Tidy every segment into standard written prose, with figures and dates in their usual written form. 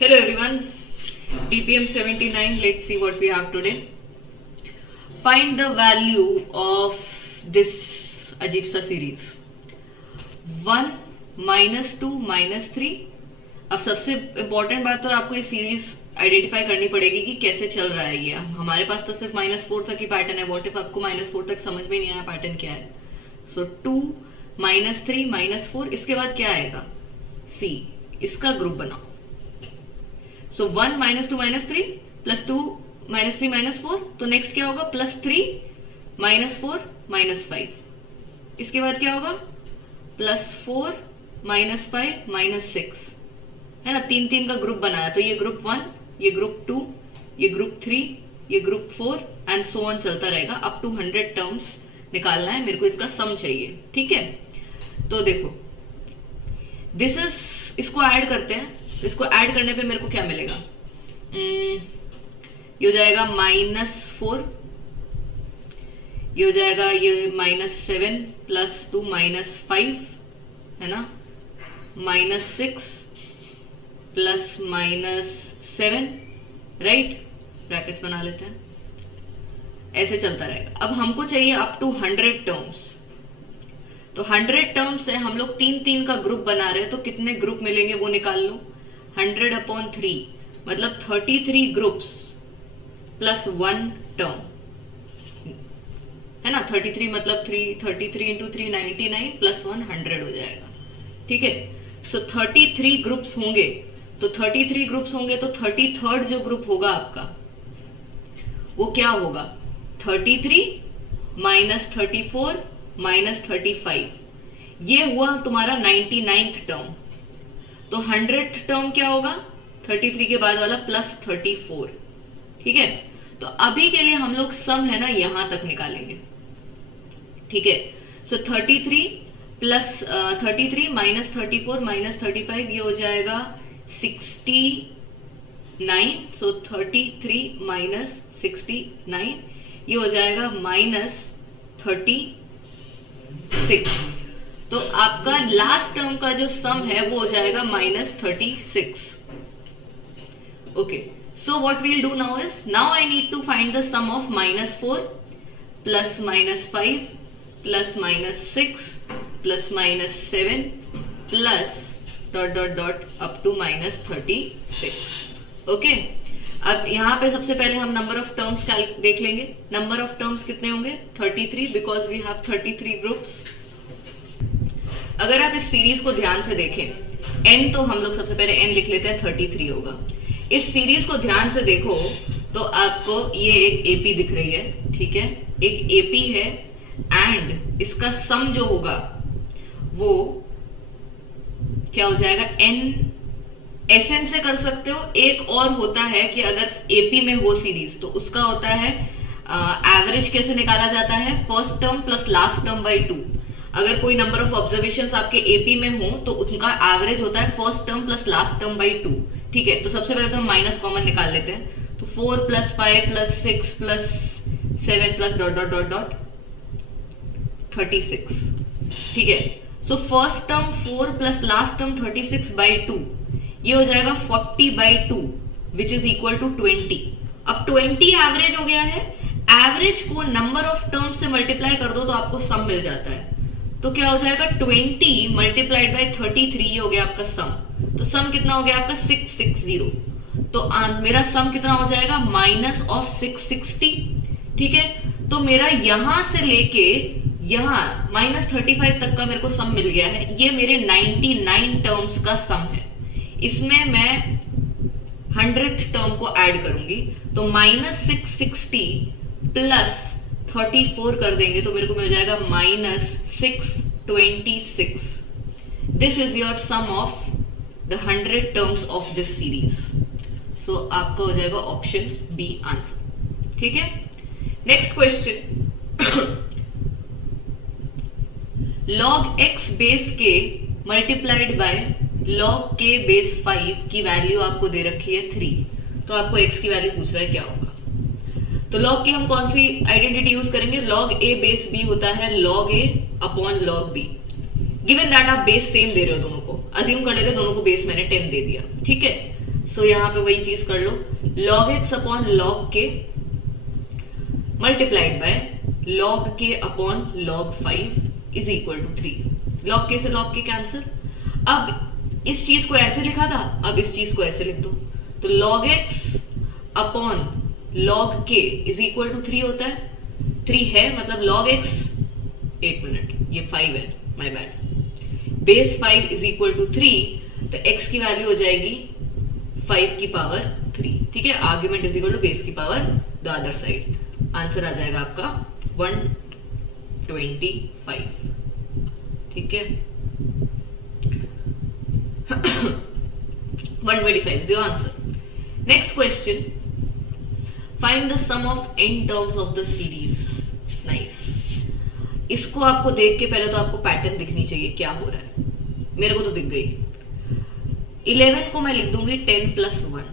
Hello everyone, BPM 79. Let's see what we have today. Find the value of this अजीब सा series 1 -2 -3. अब सबसे important बात तो आपको ये सीरीज आइडेंटिफाई करनी पड़ेगी कि कैसे चल रहा है ये. हमारे पास तो सिर्फ -4 तक ही पैटर्न है. व्हाट इफ आपको -4 तक समझ में नहीं आया पैटर्न क्या है. सो 2 -3 -4, इसके बाद क्या आएगा? सी, इसका ग्रुप बनाओ. सो 1 -2 -3 प्लस 2 -3 -4, तो नेक्स्ट क्या होगा? +3 -4 -5. इसके बाद क्या होगा? +4 -5 -6, है ना. 3 का ग्रुप बनाया, तो ये ग्रुप 1, ये ग्रुप 2, ये ग्रुप 3, ये ग्रुप 4 एंड सो ऑन चलता रहेगा. अप टू 100 टर्म्स निकालना है मेरे को. इसका सम चाहिए. ठीक है, तो देखो दिस इज, इसको ऐड करते हैं. तो इसको ऐड करने पे मेरे को क्या मिलेगा? ये हो जाएगा -4, ये हो जाएगा ये -7 + 2 -5, है ना. -6 प्लस -7, राइट. ब्रैकेट्स बना लेते हैं. ऐसे चलता रहेगा. अब हमको चाहिए अप टू 100 टर्म्स. तो 100 टर्म्स है, हम लोग 3 का ग्रुप बना रहे हैं. तो कितने ग्रुप मिलेंगे वो निकाल लो. 100/3 मतलब 33 ग्रुप्स प्लस 1 टर्म, है ना. 33 मतलब 33 × 3 99 प्लस 1 100 हो जाएगा. ठीक है. सो 33 ग्रुप्स होंगे. तो 33 ग्रुप्स होंगे तो 33rd जो ग्रुप होगा आपका वो क्या होगा? 33 -34 -35. ये हुआ तुम्हारा 99th टर्म. तो 100th टर्म क्या होगा? 33 के बाद वाला +34. ठीक है. तो अभी के लिए हम लोग सम है ना यहां तक निकालेंगे. ठीक है. सो 33 -34 -35, ये हो जाएगा 69. सो 33 - 69, ये हो जाएगा -36. तो आपका लास्ट टर्म का जो सम है वो हो जाएगा -36. Okay. So what will do now is, now I need to find the sum of -4 plus -5 plus -6 plus -7 plus ... up to -36. Okay. अब यहां पे सबसे पहले हम नंबर ऑफ टर्म्स देख लेंगे. नंबर ऑफ टर्म्स कितने होंगे? 33, बिकॉज वी हैव 33 ग्रुप्स. अगर आप इस सीरीज को ध्यान से देखें, n तो हम लोग सबसे पहले n लिख लेते हैं, 33 होगा. इस सीरीज को ध्यान से देखो तो आपको ये एक AP दिख रही है. ठीक है, एक AP है एंड इसका सम जो होगा वो क्या हो जाएगा? SN से कर सकते हो. एक और होता है कि अगर AP में हो सीरीज तो उसका होता है एवरेज. कैसे निकाला जाता है? First term plus last term by 2. अगर कोई नंबर ऑफ ऑब्जर्वेशंस आपके AP में हो तो उनका एवरेज होता है first term plus last term by 2. ठीक है. तो सबसे पहले तो हम माइनस कॉमन निकाल लेते हैं. तो 4 + 5 + 6 + 7 + ... 36. ठीक है. So first term 4 plus last term 36/2, ये हो जाएगा 40/2 विच इज इक्वल टू 20. अब 20 एवरेज हो गया है. एवरेज को नंबर ऑफ टर्म्स से मल्टीप्लाई कर दो तो आपको सम मिल जाता है. तो क्या हो जाएगा? 20 मल्टीप्लाइड बाय 33, ये हो गया आपका सम. तो सम कितना हो गया आपका? 660. तो मेरा सम कितना हो जाएगा? -660. ठीक है. तो मेरा यहां से लेके यहां -35 तक का मेरे को सम मिल गया है. ये मेरे 99 टर्म्स का सम है. इसमें मैं 100th टर्म को ऐड करूंगी. तो -660 प्लस 34 कर देंगे तो मेरे को मिल जाएगा -626. This is your sum of the 100 terms of this series. So आपका हो जाएगा ऑप्शन बी आंसर. ठीक है. Next question. log x base k multiplied by log k base 5 की वैल्यू आपको दे रखी है 3. तो आपको x की वैल्यू पूछ रहा है क्या होगा. तो log k हम कौन सी आइडेंटिटी यूज करेंगे? log a बेस b होता है log a upon log b. Given that आप बेस सेम दे रहे हो दोनों को. अज्यूम कर लेते दोनों को बेस मैंने 10 दे दिया. ठीक है. सो यहाँ पे वही चीज कर लो, log x upon log k multiplied by log k upon log 5 is equal to 3। log k से log k कैंसिल। अब इस चीज को ऐसे लिखा था, अब इस चीज को ऐसे लिख दो, तो log x upon log k is equal to 3 होता है। 3 है मतलब log x, एक मिनट, ये 5 है, my bad, base 5 is equal to 3, तो x की वैल्यू हो जाएगी 5 की पावर 3। ठीक है, argument is equal to base की power the other side. Answer आ जाएगा आपका 125। ठीक है 125 is your answer. Next question. Find the sum of n terms of the series. Nice. इसको आपको देख के पहले तो आपको पैटर्न दिखनी चाहिए क्या हो रहा है। मेरे को तो दिख गई। 11 को मैं लिख दूंगी 10 प्लस 1,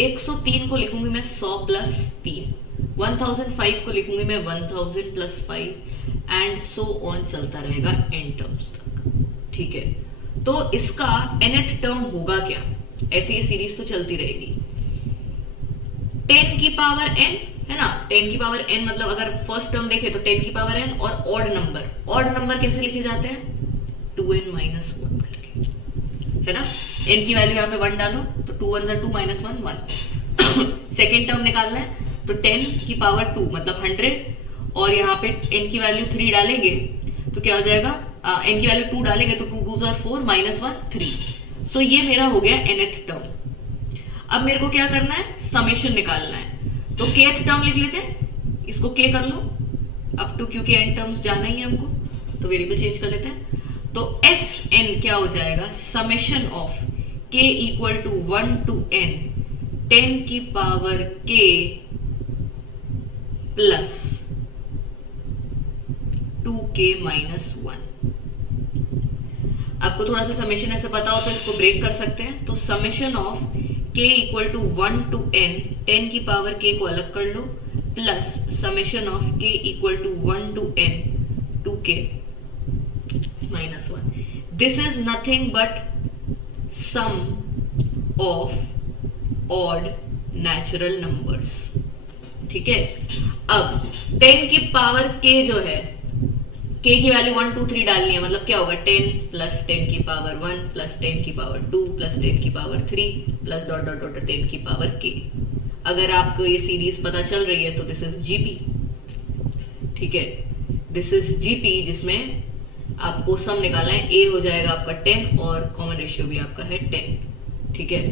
103 को लिखूंगी मैं 100 प्लस 3, 1005 को लिखूंगी मैं 1000 प्लस 5 एंड सो ऑन चलता रहेगा n टर्म्स तक। ठीक है, तो इसका nth टर्म होगा क्या? ऐसे ये सीरीज तो चलती रहेगी। 10 की पावर n है ना, 10 की पावर n मतलब अगर फर्स्ट टर्म देखे तो 10 की पावर n, और ऑड नंबर कैसे लिखे जाते हैं? 2n माइनस 1 करके, है ना। n की वैल्यू यहाँ पे 1 डालो तो 2 1 2 माइनस 1 1। सेकेंड टर्म निकालना है तो 10 की पावर 2 मतलब 100, और यहाँ पे n की वैल्यू 3 डालेंगे तो क्या हो जाएगा, n की वैल्यू 2 डालेंगे तो 2 2 4 माइनस 1 3। सो ये मेरा हो गया nth टर्म। अब मेरे को क्या करना है, समेशन निकालना है, तो kth टर्म लिख लेते हैं, इसको k कर लो अप टू, क्योंकि n टर्म्स जाना ही है हमको, तो वेरिएबल चेंज कर लेते हैं। तो Sn क्या हो जाएगा, summation of k equal to 1 to n 10 की power k plus 2k minus 1। आपको थोड़ा सा समेशन ऐसे पता हो तो इसको ब्रेक कर सकते हैं। तो summation of k equal to 1 to n 10 की पावर k को अलग कर लो, plus summation of k equal to 1 to n 2k minus 1। This is nothing but sum of odd natural numbers. ठीक है, अब 10 की पावर k जो है, k की वैल्यू 1 2 3 डालनी है, मतलब क्या होगा 10 प्लस 10 की पावर 1 प्लस 10 की पावर 2 प्लस 10 की power 3 plus dot dot dot 10 की पावर k। अगर आपको ये सीरीज पता चल रही है तो दिस इज जीपी। ठीक है, दिस इज जीपी जिसमें आपको सम निकालना है, a हो जाएगा आपका 10 और कॉमन रेशियो भी आपका है 10। ठीक है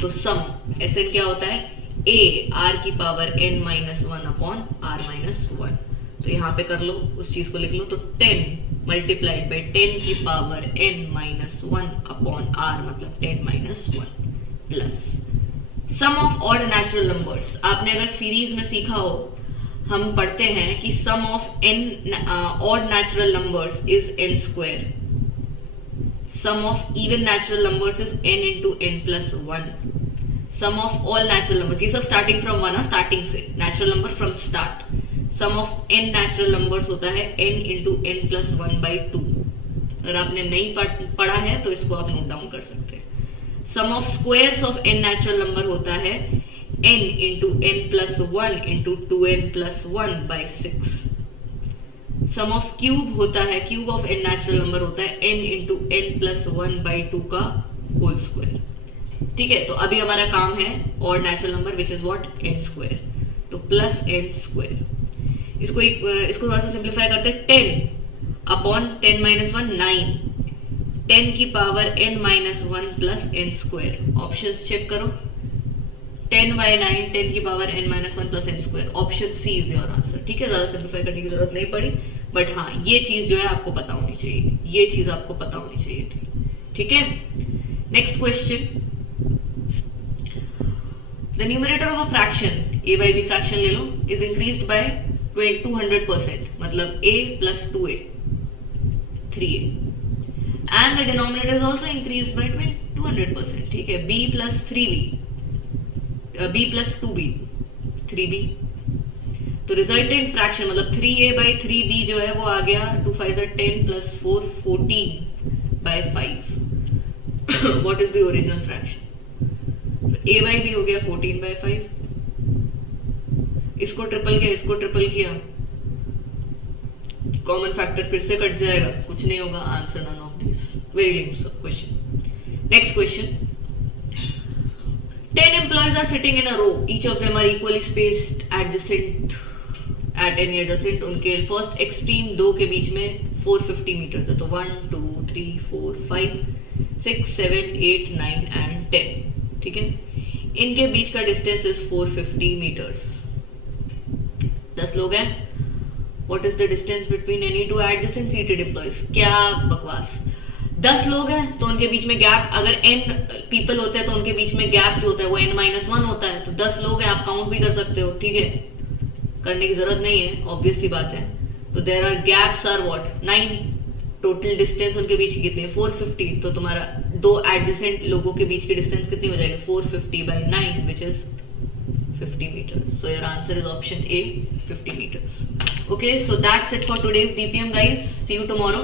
तो सम Sn क्या होता है, a r की power n minus 1 upon r minus 1। तो यहाँ पे कर लो, उस चीज को लिख लो, तो 10 मल्टीप्लाइड बाई 10 की power n minus 1 upon r मतलब 10 minus 1 plus sum of odd natural numbers. आपने अगर सीरीज में सीखा हो, हम पढ़ते हैं कि sum of n odd natural numbers is n square, sum of even natural numbers is n into n plus 1, sum of all natural numbers, ये सब स्टार्टिंग फ्रॉम 1, स्टार्टिंग से natural number from start. Sum of n natural numbers होता है n into n plus 1 by 2। अगर आपने नहीं पढ़ा है तो इसको आप नोट डाउन कर सकते हैं। Sum of squares of n natural number होता है n into n plus 1 into 2n plus 1 by 6। Sum of cube होता है, cube of n natural number होता है n into n plus 1 by 2 का होल स्क्वायर। ठीक है, तो अभी हमारा काम है odd natural number which is what n square, तो प्लस n स्क्वायर। इसको थोड़ा सा सिंप्लीफाई करते हैं, 10 अपॉन 10 माइनस 1 9, 10 की power n minus 1 plus n square. Options check करो, 10 बाई 9 10 की power n minus 1 plus n square. Option C is your answer. ठीक है, ज्यादा सिंप्लीफाई करने की जरूरत नहीं पड़ी, बट हाँ ये चीज जो है आपको पता होनी चाहिए, ये चीज आपको पता होनी चाहिए थी। ठीक है, next question, the numerator of a fraction a by b fraction ले लो इज इंक्रीज्ड बाय 200%, मतलब a plus 2a 3a, and the denominator is also increased by 200%। ठीक है, b plus 3b b plus 2b 3b, तो resultant fraction मतलब 3a by 3b जो है वो आ गया 2 5 10 plus 4 14 by 5। What is the original fraction? A Y भी हो गया 14/5, इसको ट्रिपल किया, इसको ट्रिपल किया, कॉमन फैक्टर फिर से कट जाएगा, कुछ नहीं होगा, answer none of this. Very link question. Next question. 10 employees are sitting in a row. Each of them are equally spaced adjacent at any adjacent. उनके फर्स्ट एक्सट्रीम दो के बीच में 450 मीटर्स है. तो 1 2 3 4 5 6 7 8 9 and 10. ठीक है. इनके बीच का डिस्टेंस इज 450 मीटर्स. 10 लोग हैं. What is the distance between any two adjacent seated employees? क्या बकवास. 10 लोग हैं तो उनके बीच में गैप, अगर n पीपल होते हैं तो उनके बीच में गैप जो होता है वो n-1 होता है. तो 10 लोग हैं, आप काउंट भी कर सकते हो. ठीक है, करने की जरूरत नहीं है, ऑब्वियस सी बात है. तो there are gaps are what 9. Total distance उनके बीच की कितनी है 450. तो तुम्हारा दो एडजेसेंट लोगों के बीच की डिस्टेंस कितनी हो जाएगी 450/9 which is 50 meters. So your answer is option A, 50 meters. Okay, so that's it for today's DPM guys. See you tomorrow.